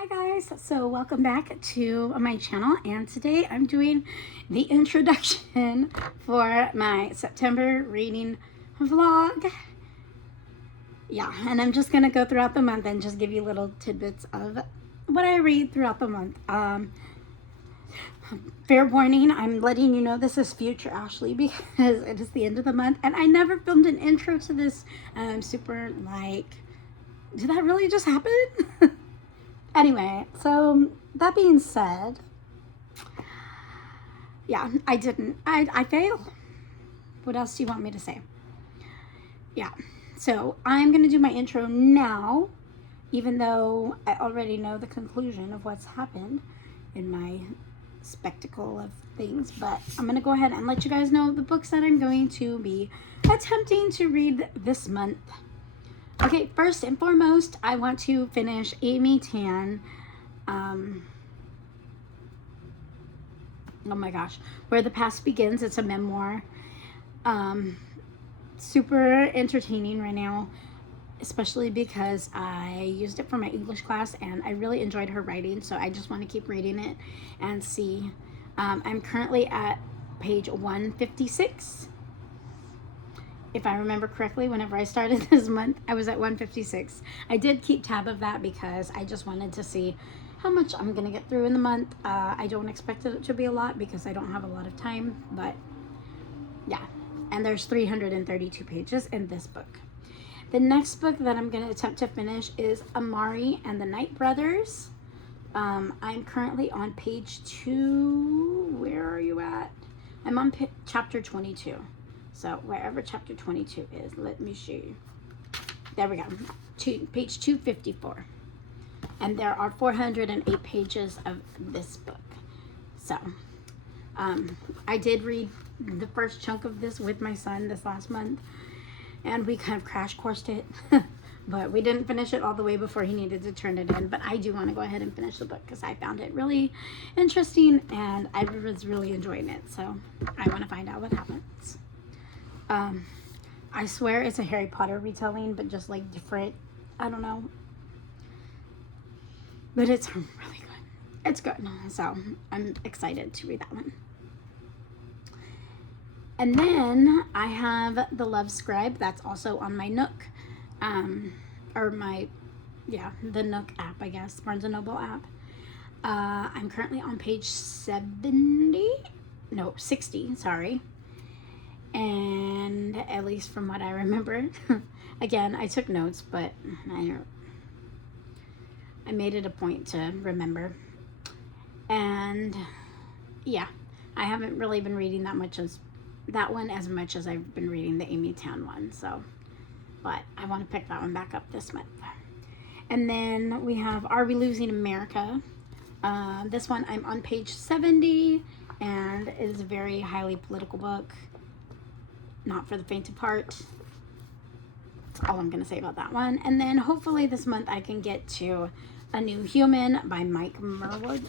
Hi guys, so welcome back to my channel, and today I'm doing the introduction for my September reading vlog. Yeah, and I'm just gonna go throughout the month and just give you little tidbits of what I read throughout the month. Fair warning, I'm letting you know this is future Ashley because it is the end of the month and I never filmed an intro to this. I'm super like, did that really just happen? Anyway, so that being said, yeah, I didn't. I failed. What else do you want me to say? Yeah, so I'm going to do my intro now, even though I already know the conclusion of what's happened in my spectacle of things. But I'm going to go ahead and let you guys know the books that I'm going to be attempting to read this month. Okay, first and foremost, I want to finish Amy Tan. Oh my gosh, Where the Past Begins. It's a memoir. Super entertaining right now, especially because I used it for my English class and I really enjoyed her writing, so I just want to keep reading it and see. I'm currently at page 156. If I remember correctly, whenever I started this month, I was at 156. I did keep tab of that because I just wanted to see how much I'm going to get through in the month. I don't expect it to be a lot because I don't have a lot of time, but yeah. And there's 332 pages in this book. The next book that I'm going to attempt to finish is Amari and the Night Brothers. I'm currently on page 2. Where are you at? I'm on chapter 22. So wherever chapter 22 is, let me show you. There we go. Page 254. And there are 408 pages of this book. So I did read the first chunk of this with my son this last month, and we kind of crash coursed it. But we didn't finish it all the way before he needed to turn it in. But I do want to go ahead and finish the book because I found it really interesting and I was really enjoying it. So I want to find out what happens. I swear it's a Harry Potter retelling, but just like different. I don't know. But it's really good. It's good. So I'm excited to read that one. And then I have The Love Scribe. That's also on my Nook. The Nook app, I guess. Barnes & Noble app. I'm currently on page 60, sorry. And at least from what I remember, again, I took notes, but I made it a point to remember. And yeah, I haven't really been reading that much as I've been reading the Amy Tan one. So, but I want to pick that one back up this month. And then we have Are We Losing America? This one I'm on page 70, and it is a very highly political book. Not for the faint of heart. That's all I'm going to say about that one. And then hopefully this month I can get to A New Human by Mike Morwood.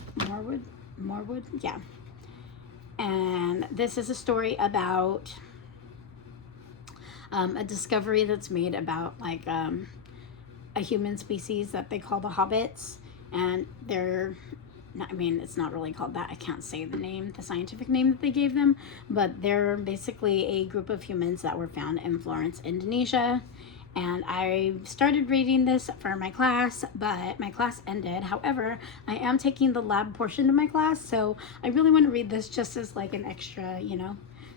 Yeah. And this is a story about a discovery that's made about like a human species that they call the hobbits. And it's not really called that. I can't say the scientific name that they gave them, but they're basically a group of humans that were found in Florence, Indonesia. And I started reading this for my class, but my class ended. However, I am taking the lab portion of my class, so I really want to read this just as like an extra,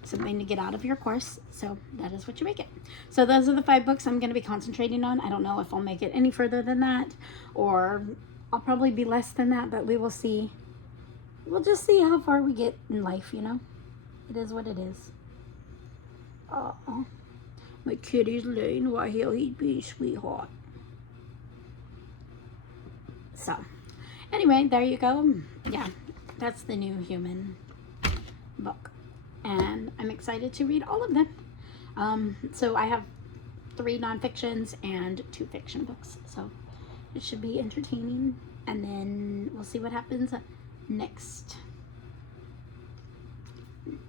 something to get out of your course. So that is what you make it. So those are the 5 books I'm going to be concentrating on. I don't know if I'll make it any further than that, or I'll probably be less than that, but we will see. We'll just see how far we get in life, It is what it is. Oh, my kitty's laying right here. He'd be a sweetheart. So, anyway, there you go. Yeah, that's The New Human book. And I'm excited to read all of them. So I have 3 nonfictions and 2 fiction books. So it should be entertaining, and then we'll see what happens next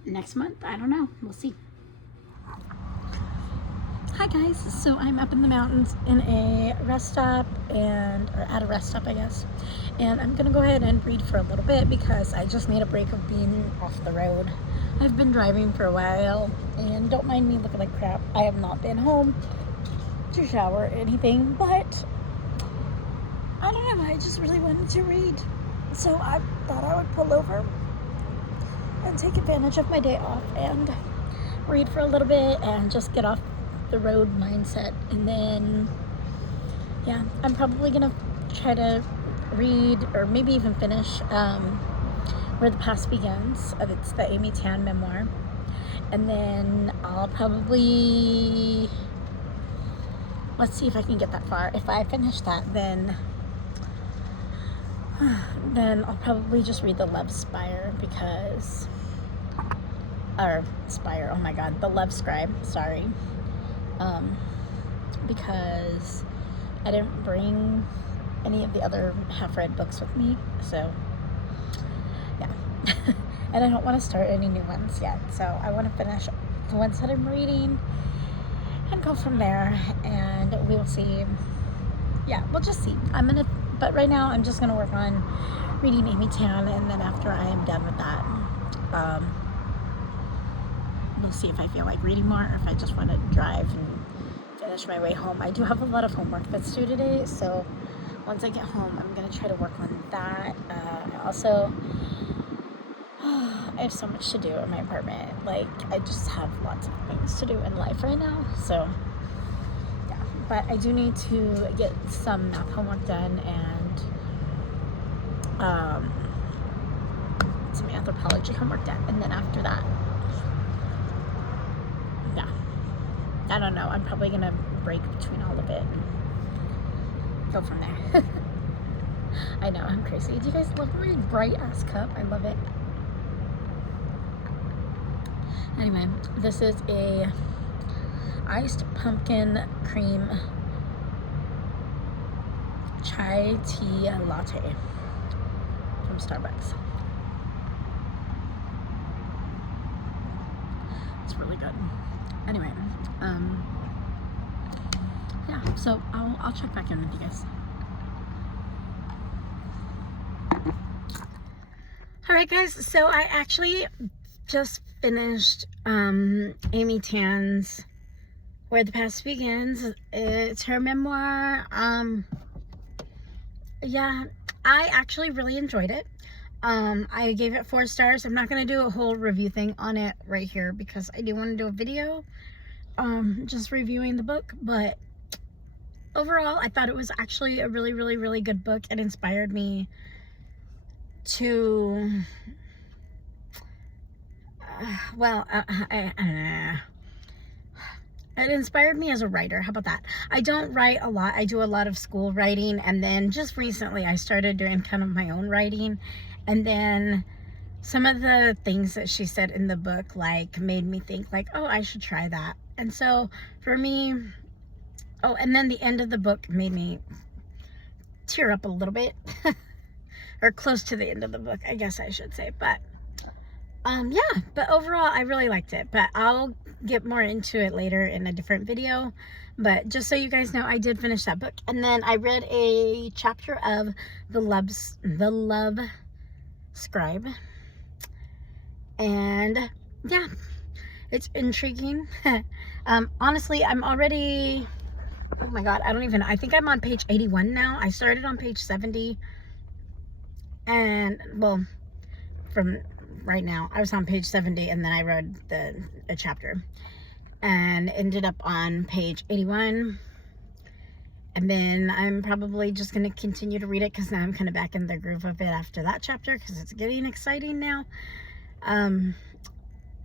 month. I don't know. We'll see. Hi guys, so I'm up in the mountains in a rest stop or at a rest stop I guess, and I'm gonna go ahead and read for a little bit because I just need a break of being off the road. I've been driving for a while, and don't mind me looking like crap. I have not been home to shower or anything, but I don't know, I just really wanted to read, so I thought I would pull over and take advantage of my day off and read for a little bit and just get off the road mindset. And then yeah, I'm probably gonna try to read or maybe even finish Where the Past Begins. It's the Amy Tan memoir, and then I'll probably, let's see if I can get that far. If I finish that, then I'll probably just read The Love Spire because, or Spire, oh my god, The Love Scribe, sorry. Because I didn't bring any of the other half-read books with me, so yeah. And I don't want to start any new ones yet, so I want to finish the ones that I'm reading and go from there, and we will see. Yeah, we'll just see. But right now I'm just gonna work on reading Amy Tan, and then after I am done with that, we'll see if I feel like reading more or if I just want to drive and finish my way home. I do have a lot of homework that's due today, so once I get home I'm going to try to work on that. Also, I have so much to do in my apartment. Like, I just have lots of things to do in life right now, so yeah. But I do need to get some math homework done and some anthropology homework done, and then after that, yeah, I don't know, I'm probably gonna break between all of it and go from there. I know, I'm crazy. Do you guys love my bright ass cup? I love it. Anyway, this is a iced pumpkin cream chai tea latte from Starbucks. It's really good. Anyway, yeah, so I'll check back in with you guys. Alright guys, so I actually just finished Amy Tan's Where the Past Begins. It's her memoir. Yeah, I actually really enjoyed it. I gave it 4 stars. I'm not going to do a whole review thing on it right here because I do want to do a video just reviewing the book, but overall I thought it was actually a really, really, really good book. It inspired me to it inspired me as a writer. How about that? I don't write a lot. I do a lot of school writing, and then just recently I started doing kind of my own writing, and then some of the things that she said in the book like made me think like, oh, I should try that. And so for me, oh, and then the end of the book made me tear up a little bit or close to the end of the book, I guess I should say. But yeah, but overall I really liked it, but I'll get more into it later in a different video. But just so you guys know, I did finish that book, and then I read a chapter of The Love Scribe, and yeah, it's intriguing. Honestly, I'm already, oh my god, I think I'm on page 81 now. I started on page 70, and well, from right now I was on page 70, and then I read a chapter and ended up on page 81, and then I'm probably just going to continue to read it because now I'm kind of back in the groove of it after that chapter because it's getting exciting now.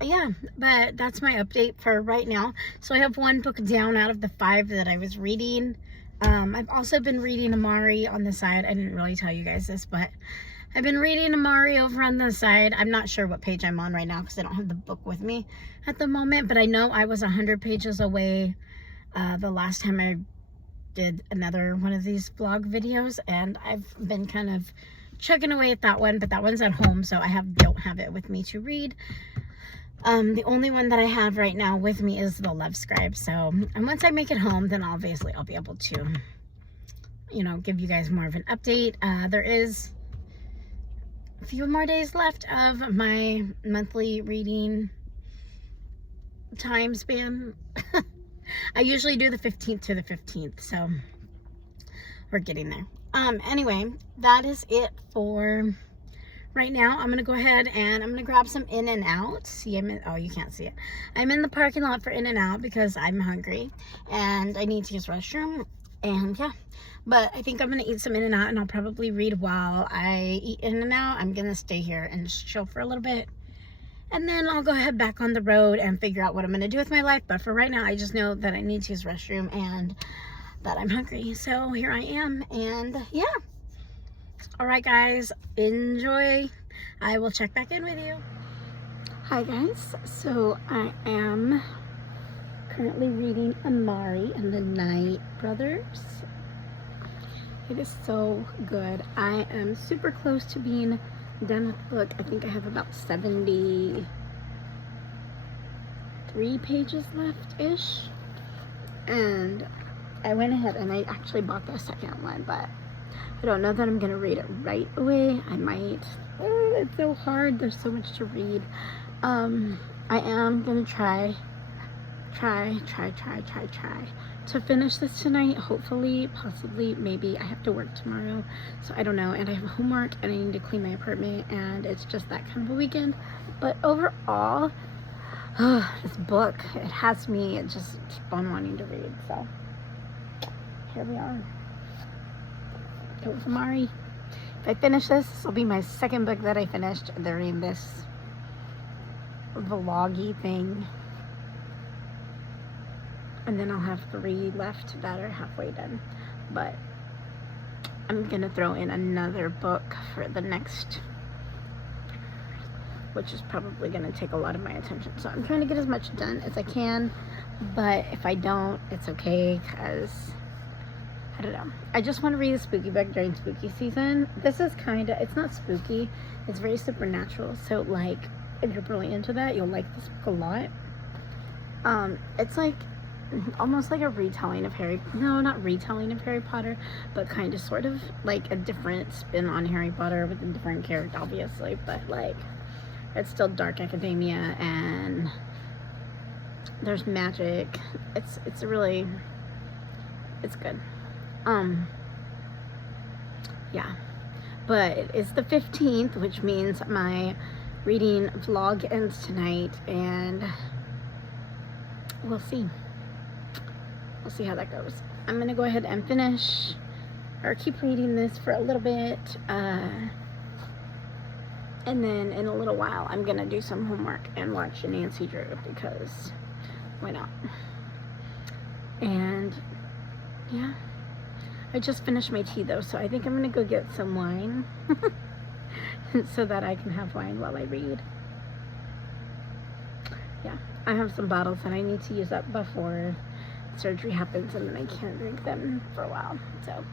Yeah, but that's my update for right now. So I have 1 book down out of the 5 that I was reading. I've also been reading Amari on the side. I didn't really tell you guys this, but I've been reading Amari over on the side. I'm not sure what page I'm on right now because I don't have the book with me at the moment, but I know I was 100 pages away the last time I did another one of these vlog videos, and I've been kind of chugging away at that one, but that one's at home, so I don't have it with me to read. The only one that I have right now with me is the Love Scribe. So, and once I make it home, then obviously I'll be able to, you know, give you guys more of an update. There is a few more days left of my monthly reading time span. I usually do the 15th to the 15th, so we're getting there. Anyway, that is it for right now. I'm gonna go ahead and I'm gonna grab some In-N-Out. See, oh, you can't see it. I'm in the parking lot for In-N-Out because I'm hungry and I need to use the restroom. And yeah, but I think I'm gonna eat some In-N-Out, and I'll probably read while I eat In-N-Out. I'm gonna stay here and just chill for a little bit, and then I'll go ahead back on the road and figure out what I'm gonna do with my life. But for right now, I just know that I need to use the restroom and that I'm hungry. So here I am, and yeah. All right, guys, enjoy. I will check back in with you. Hi, guys. So I am currently reading Amari and the Night Brothers. It is so good. I am super close to being done with the book. I think I have about 73 pages left-ish. And I went ahead and I actually bought the second one, but I don't know that I'm gonna read it right away. I might. Oh, it's so hard. There's so much to read. I am gonna try to finish this tonight. Hopefully, possibly, maybe. I have to work tomorrow, so I don't know. And I have homework, and I need to clean my apartment, and it's just that kind of a weekend. But overall, this book, it has me just keep on wanting to read. So here we are. It was Amari. If I finish this, this will be my second book that I finished during this vloggy thing. And then I'll have 3 left that are halfway done. But I'm going to throw in another book for the next, which is probably going to take a lot of my attention. So I'm trying to get as much done as I can. But if I don't, it's okay, because I don't know. I just want to read a spooky book during spooky season. This is kind of, it's not spooky. It's very supernatural. So, like, if you're really into that, you'll like this book a lot. It's like almost like a retelling of not retelling of Harry Potter, but kind of sort of like a different spin on Harry Potter with a different character, obviously. But, like, it's still dark academia and there's magic. It's good. Yeah, but it is the 15th, which means my reading vlog ends tonight, and we'll see how that goes. I'm gonna go ahead and finish or keep reading this for a little bit, and then in a little while I'm gonna do some homework and watch Nancy Drew, because why not? And yeah, I just finished my tea though, so I think I'm gonna go get some wine so that I can have wine while I read. Yeah, I have some bottles that I need to use up before surgery happens, and then I can't drink them for a while. So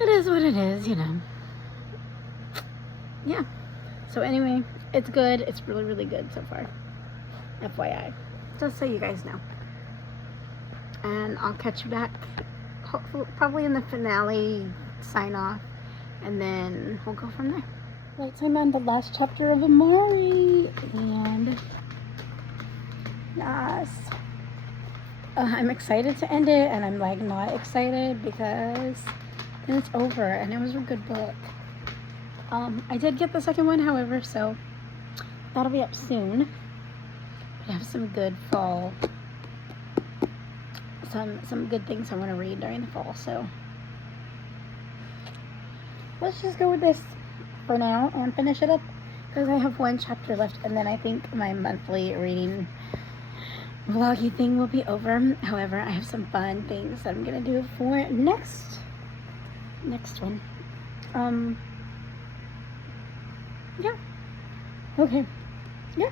it is what it is, you know. Yeah. So anyway, it's good. It's really, really good so far. FYI. Just so you guys know. And I'll catch you back hopefully, probably in the finale sign off, and then we'll go from there. Right, so I'm on the last chapter of Amari, and yes, I'm excited to end it, and I'm like not excited because it's over, and it was a good book. I did get the second one, however, so that'll be up soon. I have some good fall, some good things I want to read during the fall, so let's just go with this for now and finish it up, because I have 1 chapter left, and then I think my monthly reading vloggy thing will be over. However, I have some fun things that I'm gonna do for next one. Yeah, okay, yeah,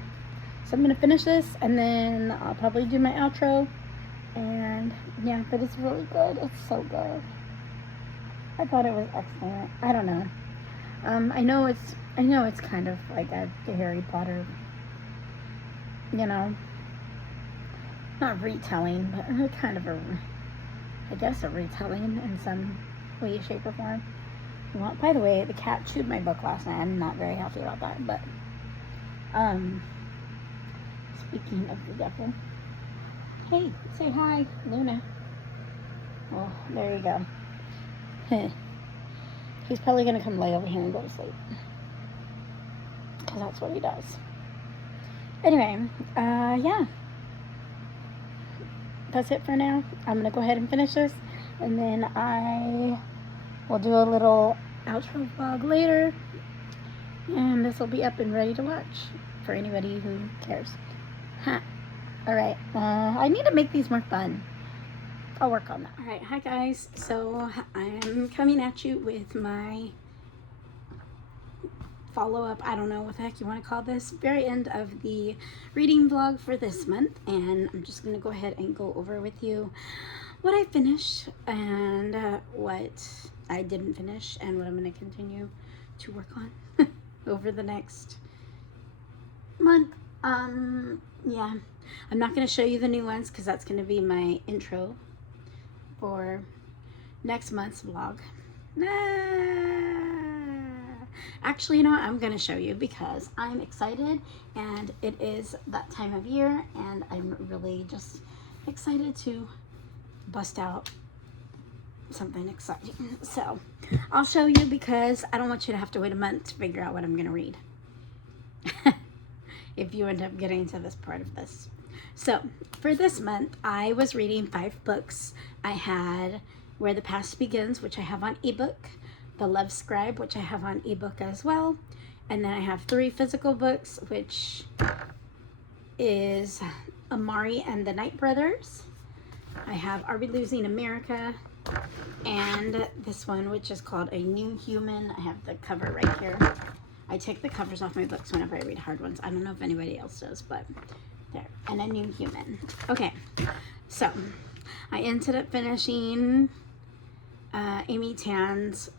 so I'm gonna finish this, and then I'll probably do my outro. And yeah, but it's really good. It's so good. I thought it was excellent. I don't know. I know it's kind of like a Harry Potter you know, not retelling, but kind of I guess a retelling in some way, shape, or form. Well, by the way, the cat chewed my book last night. I'm not very happy about that, but, speaking of the devil, hey, say hi, Luna. Oh, there you go. He's probably gonna come lay over here and go to sleep, because that's what he does. Anyway, yeah. That's it for now. I'm gonna go ahead and finish this, and then I will do a little outro vlog later, and this will be up and ready to watch for anybody who cares. Alright, I need to make these more fun. I'll work on that. Alright, hi guys. So I'm coming at you with my follow-up, I don't know what the heck you want to call this, very end of the reading vlog for this month, and I'm just going to go ahead and go over with you what I finished and what I didn't finish and what I'm going to continue to work on over the next month. Yeah, I'm not going to show you the new ones because that's going to be my intro for next month's vlog. Actually, you know what? I'm going to show you because I'm excited, and it is that time of year, and I'm really just excited to bust out something exciting. So I'll show you because I don't want you to have to wait a month to figure out what I'm going to read if you end up getting to this part of this. So for this month, I was reading 5 books. I had Where the Past Begins, which I have on ebook, The Love Scribe, which I have on ebook as well, and then I have 3 physical books, which is Amari and the Night Brothers. I have Are We Losing America, and this one, which is called A New Human. I have the cover right here. I take the covers off my books whenever I read hard ones. I don't know if anybody else does, but there. And A New Human. Okay, so I ended up finishing Amy Tan's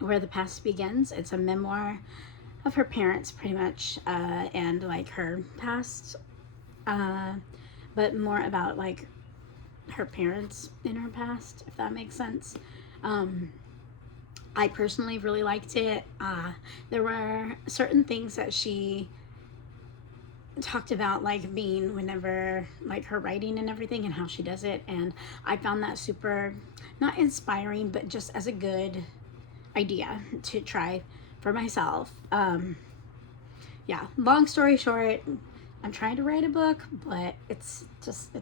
Where the Past Begins. It's a memoir of her parents, pretty much, and like her past, but more about like her parents in her past, if that makes sense. I personally really liked it. There were certain things that she talked about, like being whenever, like her writing and everything and how she does it, and I found that super, not inspiring, but just as a good idea to try for myself. Yeah, long story short, I'm trying to write a book, but it's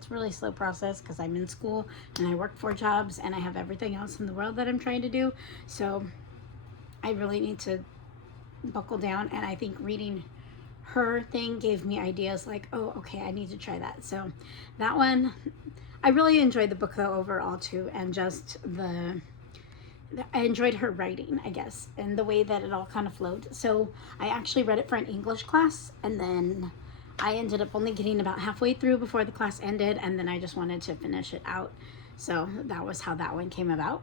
really slow process because I'm in school and I work 4 jobs and I have everything else in the world that I'm trying to do. So I really need to buckle down, and I think reading her thing gave me ideas like, oh, okay, I need to try that. So that one, I really enjoyed the book though overall too, and just I enjoyed her writing, I guess, and the way that it all kind of flowed. So I actually read it for an English class, and then I ended up only getting about halfway through before the class ended, and then I just wanted to finish it out. So that was how that one came about.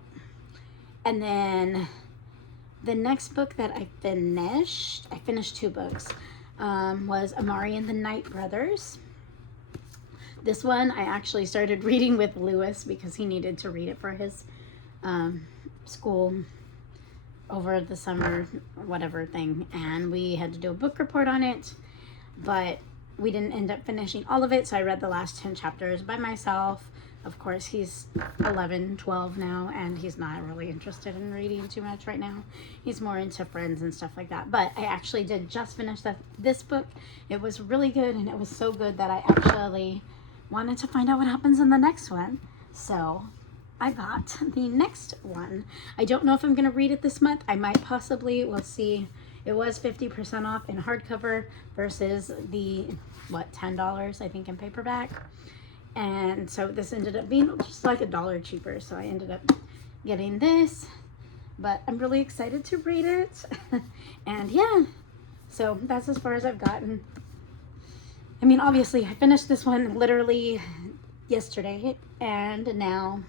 And then the next book that I finished 2 books, was Amari and the Night Brothers. This one I actually started reading with Lewis because he needed to read it for his school over the summer whatever thing, and we had to do a book report on it, but we didn't end up finishing all of it, so I read the last 10 chapters by myself. Of course, he's 11, 12 now, and he's not really interested in reading too much right now. He's more into Friends and stuff like that. But I actually did just finish this book. It was really good, and it was so good that I actually wanted to find out what happens in the next one. So I got the next one. I don't know if I'm going to read it this month. I might possibly. We'll see. It was 50% off in hardcover versus the, $10, I think, in paperback. And so this ended up being just like $1 cheaper. So I ended up getting this, but I'm really excited to read it. And yeah, so that's as far as I've gotten. I mean, obviously I finished this one literally yesterday, and now,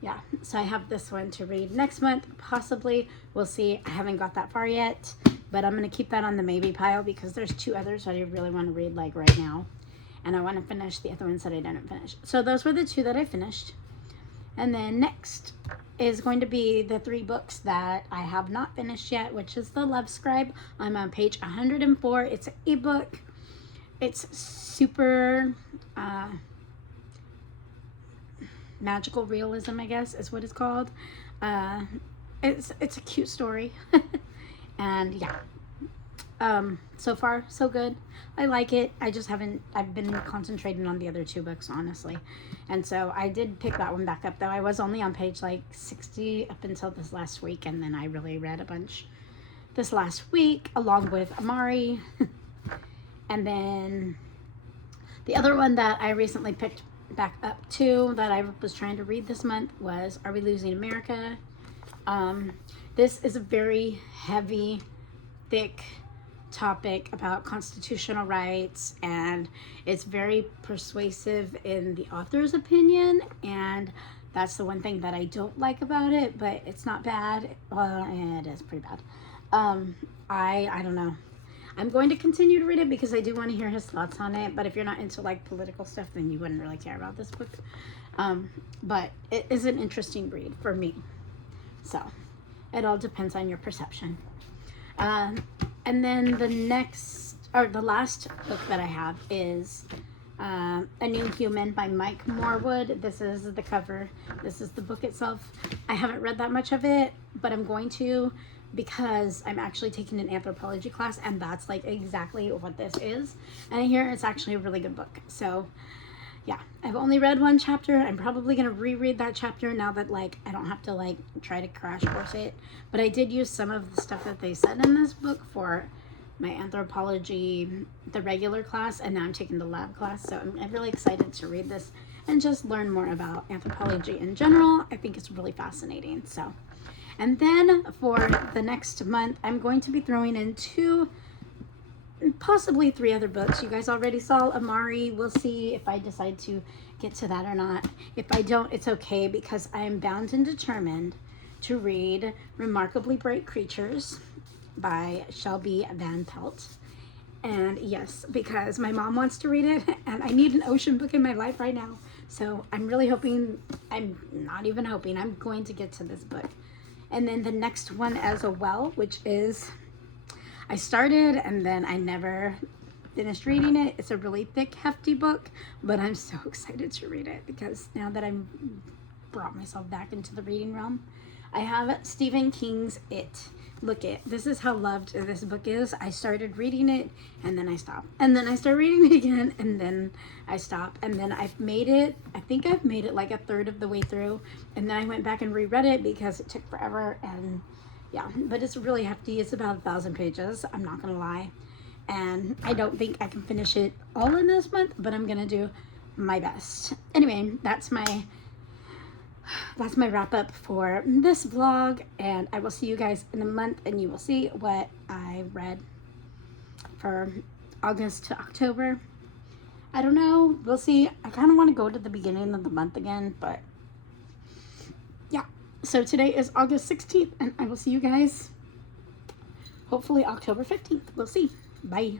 yeah, so I have this one to read next month, possibly. We'll see. I haven't got that far yet. but I'm going to keep that on the maybe pile because there's 2 others that I really want to read like right now, and I want to finish the other ones that I didn't finish. So those were the 2 that I finished. And then next is going to be the 3 books that I have not finished yet, which is The Love Scribe. I'm on page 104. It's an ebook. It's super magical realism, I guess is what it's called. It's a cute story. And yeah, so far so good. I like it. I've been concentrating on the other 2 books, honestly. And so I did pick that one back up, though. I was only on page like 60 up until this last week, and then I really read a bunch this last week along with Amari. And then the other one that I recently picked back up to that I was trying to read this month was Are We Losing America? This is a very heavy, thick topic about constitutional rights, and it's very persuasive in the author's opinion, and that's the one thing that I don't like about it, but it's not bad. Well, it is pretty bad. I don't know. I'm going to continue to read it because I do want to hear his thoughts on it, but if you're not into like political stuff, then you wouldn't really care about this book. But it is an interesting read for me. So it all depends on your perception. And then the last book that I have is A New Human by Mike Morwood. This is the cover. This is the book itself. I haven't read that much of it, but I'm going to, because I'm actually taking an anthropology class, and that's like exactly what this is. And I hear it's actually a really good book. So yeah, I've only read 1 chapter. I'm probably going to reread that chapter now that like I don't have to like try to crash course it. But I did use some of the stuff that they said in this book for my anthropology, the regular class, and now I'm taking the lab class. So I'm really excited to read this and just learn more about anthropology in general. I think it's really fascinating. So, and then for the next month, I'm going to be throwing in 2, possibly 3 other books. You guys already saw Amari. We'll see if I decide to get to that or not. If I don't, it's okay, because I am bound and determined to read Remarkably Bright Creatures by Shelby Van Pelt. And yes, because my mom wants to read it, and I need an ocean book in my life right now. So I'm really hoping, I'm not even hoping, I'm going to get to this book. And then the next one as well, which is, I started and then I never finished reading it. It's a really thick, hefty book, but I'm so excited to read it because now that I've brought myself back into the reading realm. I have Stephen King's It. Look it. This is how loved this book is. I started reading it and then I stopped. And then I start reading it again and then I stop. And then I think I've made it like a third of the way through. And then I went back and reread it because it took forever. And yeah, but it's really hefty. It's about 1,000 pages. I'm not gonna lie. And I don't think I can finish it all in this month, but I'm gonna do my best. Anyway, that's my wrap up for this vlog, and I will see you guys in a month, and you will see what I read for August to October. I don't know, we'll see. I kind of want to go to the beginning of the month again, but yeah. So today is August 16th, and I will see you guys hopefully October 15th. We'll see. Bye.